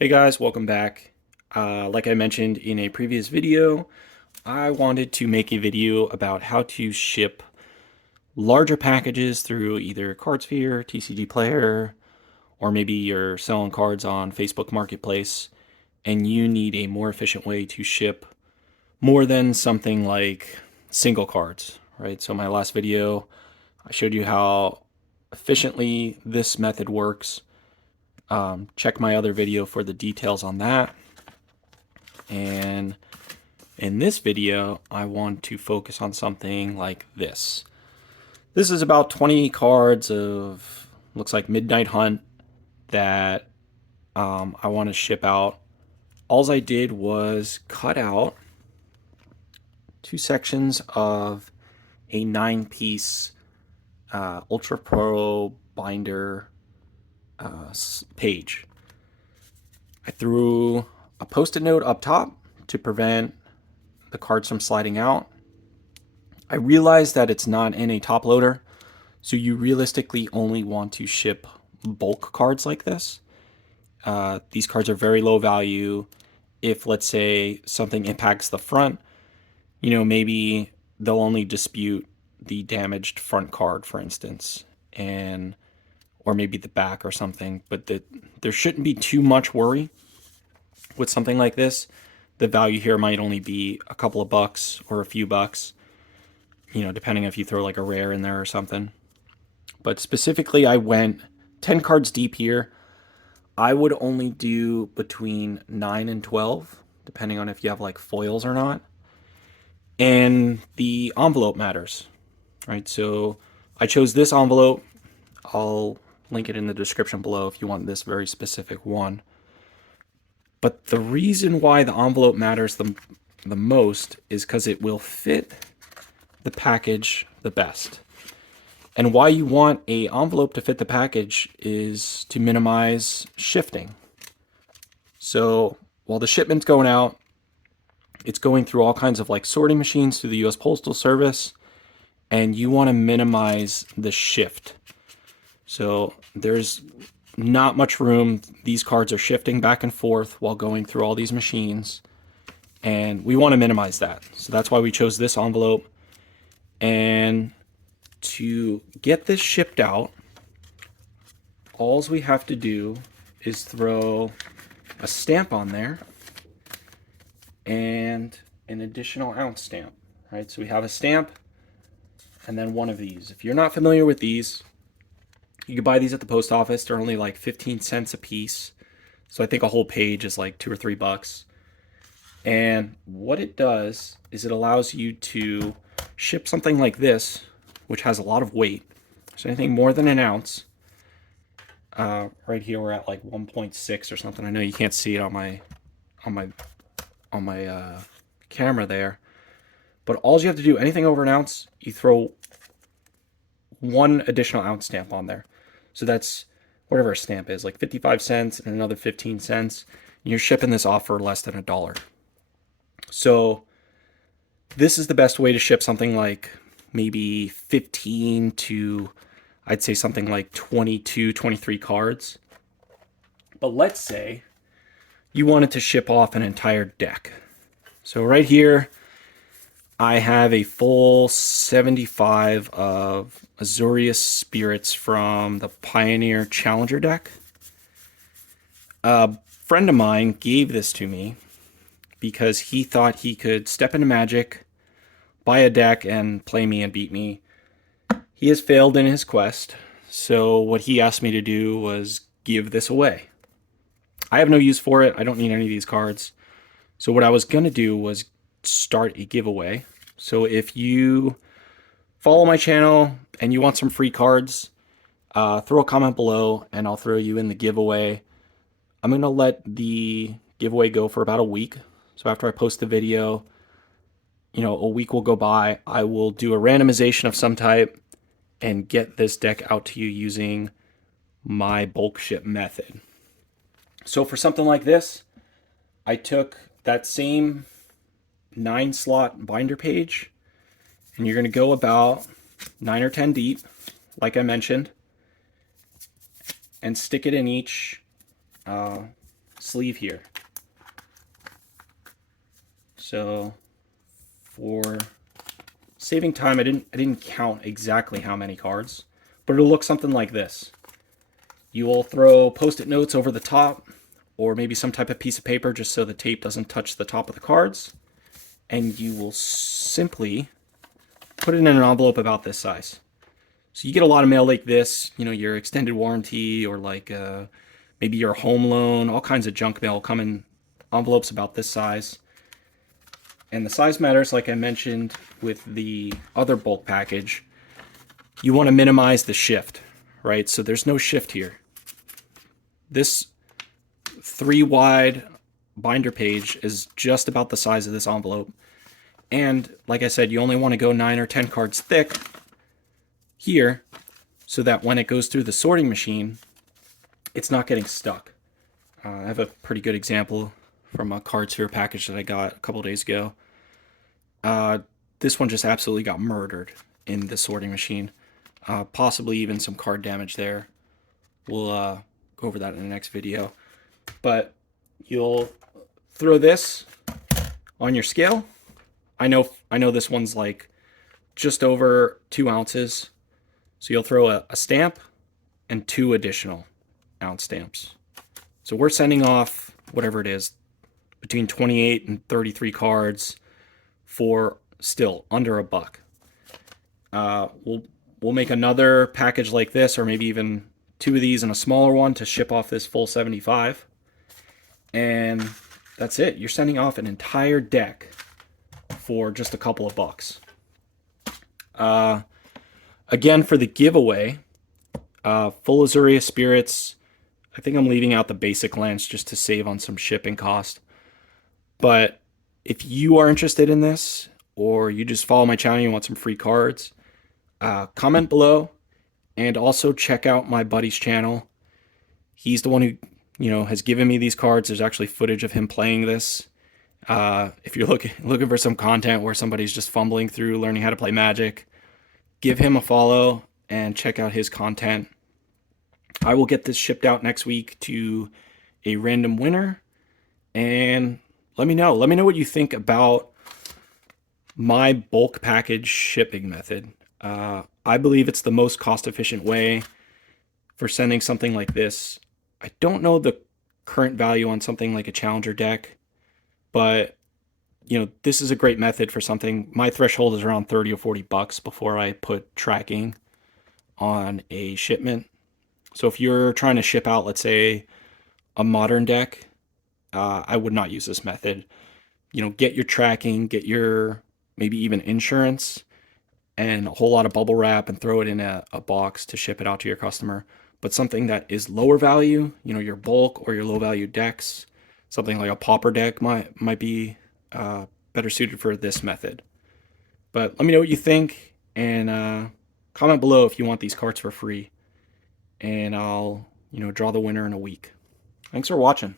Hey guys, welcome back. Like I mentioned in a previous video, I wanted to make a video about how to ship larger packages through either CardSphere, TCG Player, or maybe you're selling cards on Facebook Marketplace and you need a more efficient way to ship more than something like single cards, right? So my last video, I showed you how efficiently this method works. Check my other video for the details on that. And in this video, I want to focus on something like this. This is about 20 cards of, looks like Midnight Hunt that I want to ship out. All I did was cut out two sections of a 9-piece Ultra Pro binder page. I threw a post-it note up top to prevent the cards from sliding out. I realize that it's not in a top loader, so you realistically only want to ship bulk cards like this. These cards are very low value. If, let's say, something impacts the front, maybe they'll only dispute the damaged front card, for instance, and or maybe the back or something. But there shouldn't be too much worry with something like this. The value here might only be a couple of bucks or a few bucks, depending if you throw like a rare in there or something. But specifically, I went 10 cards deep here. I would only do between 9 and 12, depending on if you have like foils or not. And the envelope matters, right? So I chose this envelope. I'll link it in the description below if you want this very specific one. But the reason why the envelope matters the most is because it will fit the package the best. And why you want a envelope to fit the package is to minimize shifting. So while the shipment's going out, it's going through all kinds of like sorting machines through the US Postal Service, and you want to minimize the shift. So there's not much room. These cards are shifting back and forth while going through all these machines, and we want to minimize that. So that's why we chose this envelope. And to get this shipped out, all we have to do is throw a stamp on there and an additional ounce stamp, right? So we have a stamp and then one of these. If you're not familiar with these, you can buy these at the post office. They're only like 15 cents a piece. So I think a whole page is like $2 or $3. And what it does is it allows you to ship something like this, which has a lot of weight. So anything more than an ounce. Right here we're at like 1.6 or something. I know you can't see it on my camera there, but all you have to do, anything over an ounce, you throw one additional ounce stamp on there. So that's whatever a stamp is, like 55 cents and another 15 cents. And you're shipping this off for less than $1. So this is the best way to ship something like maybe 15 to, I'd say something like 22, 23 cards. But let's say you wanted to ship off an entire deck. So right here, I have a full 75 of Azorius Spirits from the Pioneer Challenger deck. A friend of mine gave this to me because he thought he could step into Magic, buy a deck, and play me and beat me. He has failed in his quest, so what he asked me to do was give this away. I have no use for it. I don't need any of these cards. So what I was going to do was start a giveaway. So if you follow my channel and you want some free cards, throw a comment below and I'll throw you in the giveaway. I'm going to let the giveaway go for about a week. So after I post the video, a week will go by. I will do a randomization of some type and get this deck out to you using my bulk ship method. So for something like this, I took that same 9-slot binder page, and you're going to go about 9 or 10 deep, like I mentioned, and stick it in each sleeve here. So for saving time, I didn't count exactly how many cards, but it'll look something like this. You will throw post-it notes over the top, or maybe some type of piece of paper just so the tape doesn't touch the top of the cards, and you will simply put it in an envelope about this size. So you get a lot of mail like this, you know, your extended warranty, or like maybe your home loan, all kinds of junk mail come in envelopes about this size. And the size matters, like I mentioned with the other bulk package. You want to minimize the shift, right? So there's no shift here. This 3-wide binder page is just about the size of this envelope. And like I said, you only want to go 9 or 10 cards thick here so that when it goes through the sorting machine, it's not getting stuck. I have a pretty good example from a Cardsphere package that I got a couple days ago. This one just absolutely got murdered in the sorting machine. Possibly even some card damage there. We'll go over that in the next video. But you'll throw this on your scale. I know this one's like just over 2 ounces. So you'll throw a stamp and 2 additional ounce stamps. So we're sending off whatever it is, between 28 and 33 cards for still under $1. We'll make another package like this, or maybe even 2 of these and a smaller one to ship off this full 75. And that's it. You're sending off an entire deck for just a couple of bucks. Again, for the giveaway, full Azuria Spirits. I think I'm leaving out the basic lance just to save on some shipping cost. But if you are interested in this, or you just follow my channel and you want some free cards, comment below, and also check out my buddy's channel. He's the one who, you know, has given me these cards. There's actually footage of him playing this. If you're looking for some content where somebody's just fumbling through learning how to play Magic, give him a follow and check out his content. I will get this shipped out next week to a random winner, and let me know what you think about my bulk package shipping method. I believe it's the most cost-efficient way for sending something like this. I don't know the current value on something like a Challenger deck, but you know, this is a great method for something. My threshold is around 30 or 40 bucks before I put tracking on a shipment. So if you're trying to ship out, let's say, a modern deck, I would not use this method. You know, get your tracking, get your maybe even insurance, and a whole lot of bubble wrap, and throw it in a box to ship it out to your customer. But something that is lower value, you know, your bulk or your low value decks, something like a pauper deck might be better suited for this method. But let me know what you think, and comment below if you want these cards for free, and I'll, you know, draw the winner in a week. Thanks for watching.